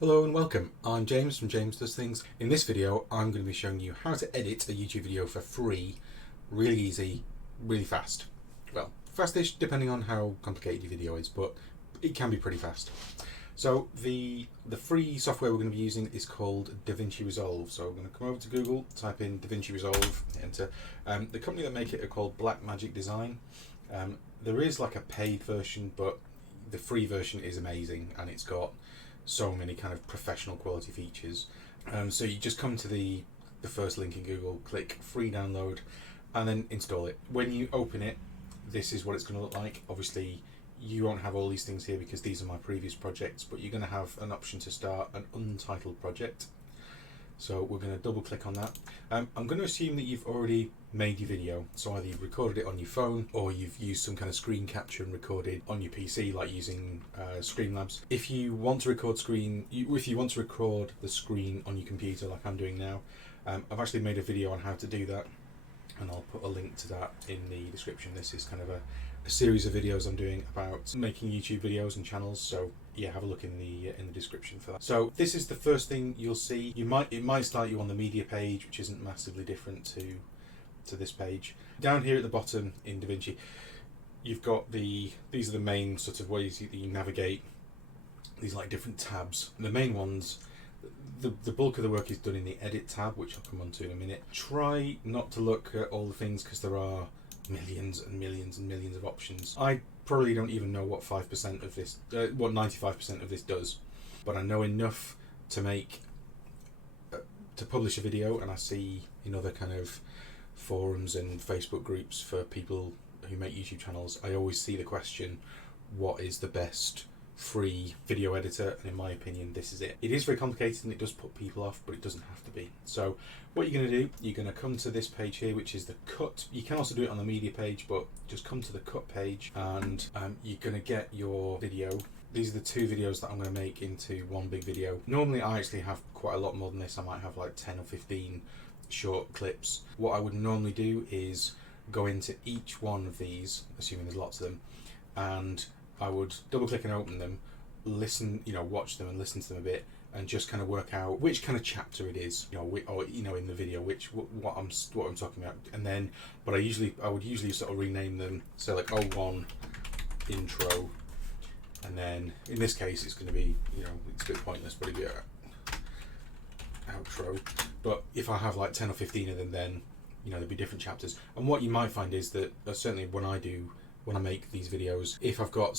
Hello and welcome. I'm James from James Does Things. In this video, I'm going to be showing you how to edit a YouTube video for free, really easy, really fast. Well, fastish depending on how complicated your video is, but it can be pretty fast. So the free software we're going to be using is called DaVinci Resolve. So I'm going to come over to Google, type in DaVinci Resolve, enter. The company that make it are called Blackmagic Design. There is like a paid version, but the free version is amazing, and it's got so many kind of professional quality features. So you just come to the first link in Google, click free download, and then install it. When you open it, this is what it's going to look like. Obviously you won't have all these things here because these are my previous projects, but you're going to have an option to start an untitled project. So we're going to double click on that. I'm going to assume that you've already made your video. So either you've recorded it on your phone or you've used some kind of screen capture and recorded on your PC, like using Streamlabs. If you want to record the screen on your computer, like I'm doing now, I've actually made a video on how to do that, and I'll put a link to that in the description. This is kind of a series of videos I'm doing about making YouTube videos and channels, so yeah, have a look in the description for that. So this is the first thing you'll see. It might start you on the media page, which isn't massively different to this page. Down here at the bottom in DaVinci, you've got these are the main sort of ways that you navigate these like different tabs. And the main ones, the bulk of the work is done in the edit tab, which I'll come on to in a minute. Try not to look at all the things because there are millions and millions and millions of options. I probably don't even know what 5% of this, what 95% of this does, but I know enough to make to publish a video. And I see in other kind of forums and Facebook groups for people who make YouTube channels, I always see the question, what is the best free video editor? And in my opinion, this is it. It is very complicated and it does put people off, but it doesn't have to be. So what you're going to do, you're going to come to this page here, which is the cut. You can also do it on the media page, but just come to the cut page, and you're going to get your video. These are the two videos that I'm going to make into one big video. Normally I actually have quite a lot more than this. I might have like 10 or 15 short clips. What I would normally do is go into each one of these, assuming there's lots of them, and I would double click and open them, listen, watch them and listen to them a bit, and just kind of work out which kind of chapter it is, or in the video, what I'm talking about. And then, but I would usually sort of rename them, so like 01 intro, and then in this case it's going to be, it's a bit pointless, but it'd be outro. But if I have like 10 or 15 of them, then there'll be different chapters. And what you might find is that certainly when I make these videos, if I've got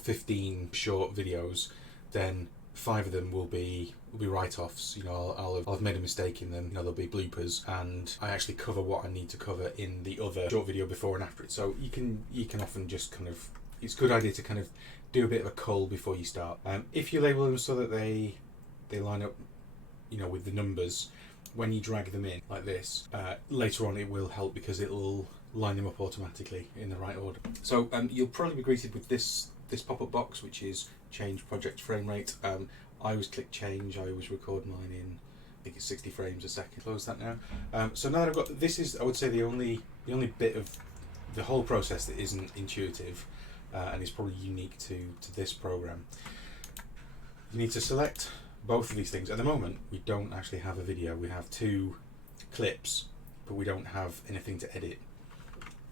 15 short videos, then 5 of them will be write-offs. I'll have made a mistake in them. There'll be bloopers, and I actually cover what I need to cover in the other short video before and after it. So you can often just kind of, it's a good idea to kind of do a bit of a cull before you start. If you label them so that they line up, with the numbers, when you drag them in like this, later on it will help because it'll line them up automatically in the right order. So you'll probably be greeted with this pop-up box, which is change project frame rate. I always click change. I always record mine in, I think it's 60 frames a second. Close that now. So now that I've got this, is I would say the only bit of the whole process that isn't intuitive, and is probably unique to this program. You need to select both of these things. At the moment, we don't actually have a video. We have 2 clips, but we don't have anything to edit.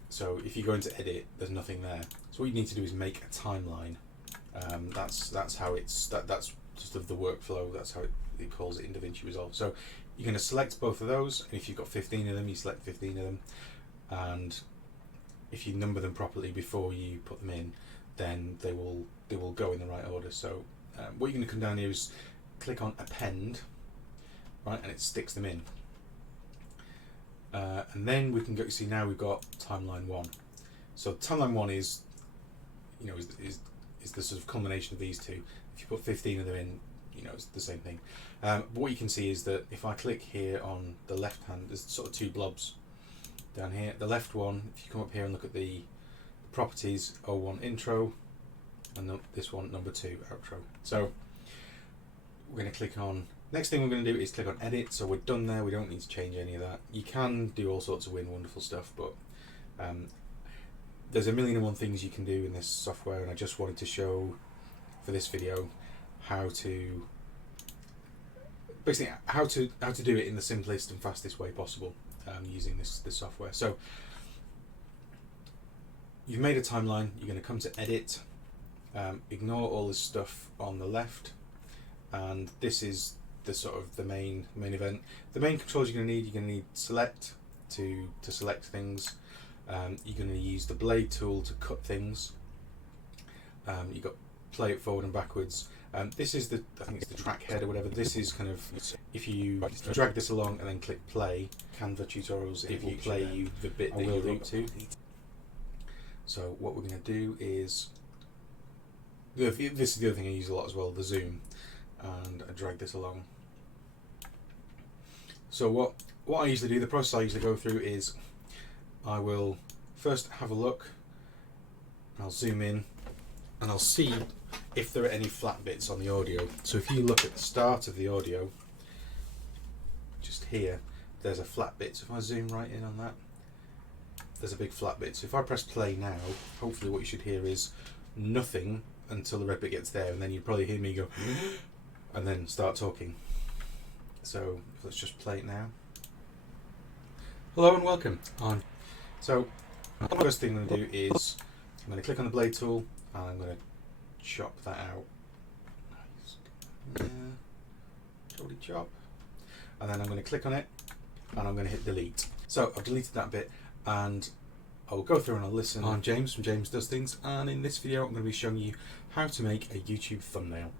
So if you go into edit, there's nothing there. So what you need to do is make a timeline. That's how that's just of the workflow. That's how it calls it in DaVinci Resolve. So you're going to select both of those, and if you've got 15 of them, you select 15 of them, and if you number them properly before you put them in, then they will go in the right order. So what you're going to come down here is click on append, right, and it sticks them in. And then we can go, see now we've got timeline 1. So timeline 1 is the sort of combination of these two. If you put 15 of them in, it's the same thing. But what you can see is that if I click here on the left hand, there's sort of 2 blobs down here. The left one, if you come up here and look at the properties, 01 intro, and this one, number 2 outro. So we're going to click on, next thing we're going to do is click on edit. So we're done there. We don't need to change any of that. You can do all sorts of wonderful stuff, but there's a million and one things you can do in this software, and I just wanted to show for this video how to basically how to do it in the simplest and fastest way possible using this software. So you've made a timeline. You're going to come to edit, ignore all this stuff on the left, and this is the sort of the main event. The main controls you're going to need select to select things. You're going to use the blade tool to cut things. You've got play it forward and backwards. This is I think it's the track head or whatever. This is kind of, if you drag this along and then click play, Canva tutorials, it will play you the bit that you loop to. So what we're going to do is, this is the other thing I use a lot as well, the zoom, and I drag this along. So what I usually do, the process I usually go through is, I will first have a look, I'll zoom in, and I'll see if there are any flat bits on the audio. So if you look at the start of the audio, just here, there's a flat bit. So if I zoom right in on that, there's a big flat bit. So if I press play now, hopefully what you should hear is nothing until the red bit gets there, and then you'd probably hear me go and then start talking. So let's just play it now. Hello and welcome. So the first thing I'm going to do is I'm going to click on the blade tool and I'm going to chop that out. Totally chop. And then I'm going to click on it and I'm going to hit delete. So I've deleted that bit, and I'll go through and I'll listen. I'm James from James Does Things, and in this video I'm going to be showing you how to make a YouTube thumbnail.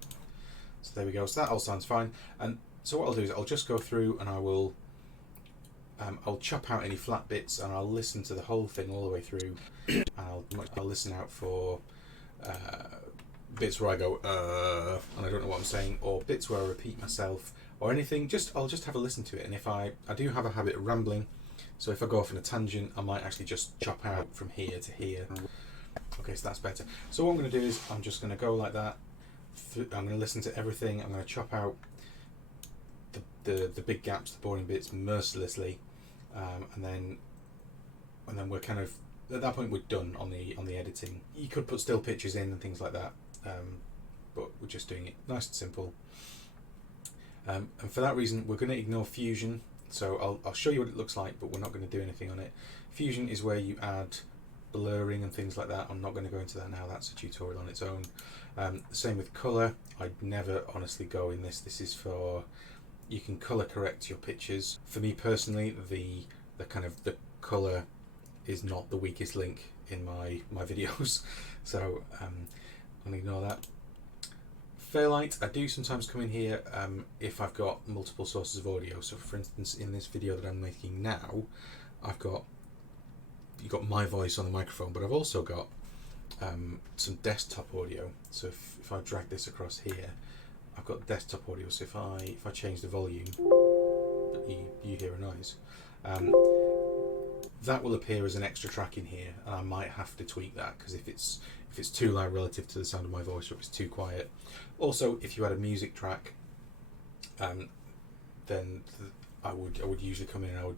So there we go. So that all sounds fine. And so what I'll do is I'll just go through and I'll chop out any flat bits, and I'll listen to the whole thing all the way through. And I'll listen out for bits where I go and I don't know what I'm saying, or bits where I repeat myself, or anything. I'll just have a listen to it. And if I do have a habit of rambling, so if I go off in a tangent, I might actually just chop out from here to here. Okay, so that's better. So what I'm going to do is I'm just going to go like that. I'm going to listen to everything. I'm going to chop out the big gaps, the boring bits, mercilessly, and then we're kind of, at that point we're done on the editing. You could put still pictures in and things like that, but we're just doing it nice and simple. And for that reason, we're going to ignore Fusion. So I'll show you what it looks like, but we're not going to do anything on it. Fusion is where you add blurring and things like that. I'm not going to go into that now. That's a tutorial on its own. Same with colour. I'd never honestly go in this. This is for, you can colour correct your pictures. For me personally, the kind of the colour is not the weakest link in my videos, so I'll ignore that. Fairlight, I do sometimes come in here if I've got multiple sources of audio. So for instance, in this video that I'm making now, you've got my voice on the microphone, but I've also got some desktop audio. So if I drag this across here, I've got desktop audio. So if I change the volume, you hear a noise. That will appear as an extra track in here, and I might have to tweak that, because if it's too loud relative to the sound of my voice, or if it's too quiet. Also, if you had a music track, then I would usually come in and I would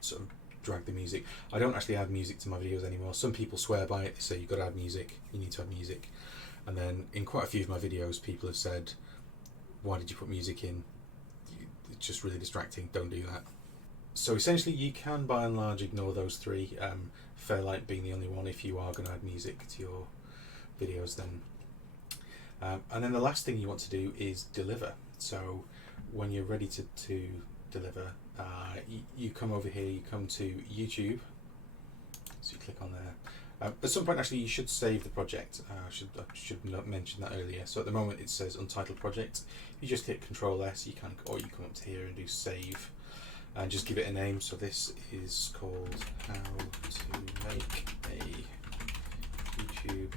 sort of drag the music. I don't actually add music to my videos anymore. Some people swear by it. They say you've got to add music. You need to add music. And then in quite a few of my videos, people have said, "Why did you put music in? It's just really distracting. Don't do that." So essentially, you can by and large ignore those three. Fairlight being the only one. If you are going to add music to your videos, then. And then the last thing you want to do is deliver. So when you're ready to deliver, you come over here, you come to YouTube, so you click on there. At some point, actually, you should save the project. I should not mention that earlier. So at the moment it says untitled project. You just hit Control-S, or you come up to here and do save, and just give it a name. So this is called How to Make a YouTube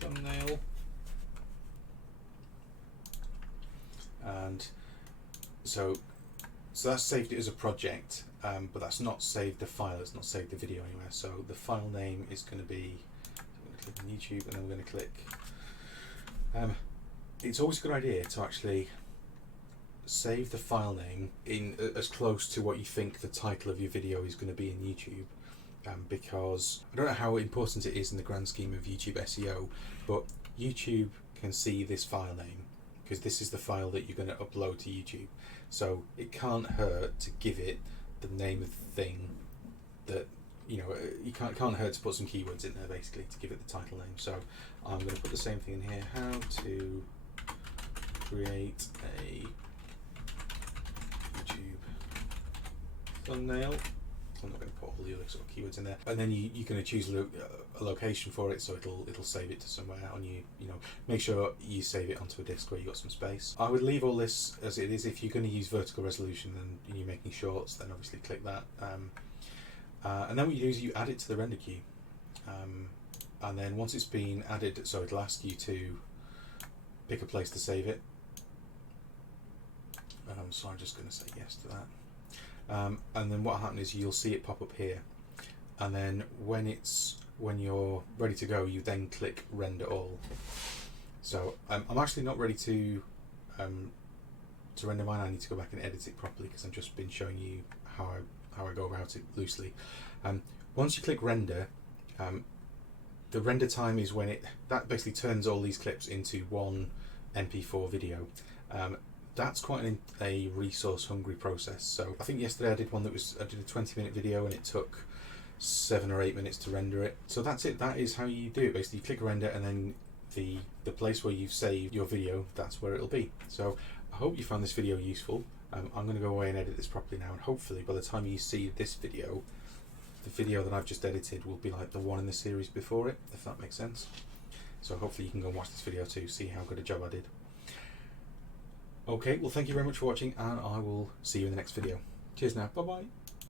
Thumbnail. And so that's saved it as a project, but that's not saved the file, it's not saved the video anywhere. So the file name is going to be, I'm going to click on YouTube, and then we're going to click, it's always a good idea to actually save the file name in as close to what you think the title of your video is going to be in YouTube, because I don't know how important it is in the grand scheme of YouTube SEO, but YouTube can see this file name because this is the file that you're going to upload to YouTube. So it can't hurt to give it the name of the thing that, you know, it can't hurt to put some keywords in there basically to give it the title name. So I'm going to put the same thing in here, how to create a YouTube thumbnail. I'm not going to put all the other sort of keywords in there, and then you're going to choose a location for it, so it'll save it to somewhere on you know, make sure you save it onto a disk where you got some space. I would leave all this as it is. If you're going to use vertical resolution and you're making shorts, then obviously click that, and then what you do is you add it to the render queue, and then once it's been added, so it'll ask you to pick a place to save it. So I'm just going to say yes to that. And then what happens is you'll see it pop up here, and then when you're ready to go, you then click render all. So I'm actually not ready to render mine. I need to go back and edit it properly because I've just been showing you how I go about it loosely. Once you click render, the render time is when that basically turns all these clips into one MP4 video. That's quite a resource hungry process. So I think yesterday I did one I did a 20-minute video and it took 7 or 8 minutes to render it. So that's it. That is how you do it. Basically, you click render, and then the place where you've saved your video, that's where it'll be. So I hope you found this video useful. I'm going to go away and edit this properly now, and hopefully by the time you see this video, the video that I've just edited will be like the one in the series before it, if that makes sense. So hopefully you can go and watch this video too, see how good a job I did. Okay, well thank you very much for watching, and I will see you in the next video. Cheers now, bye bye.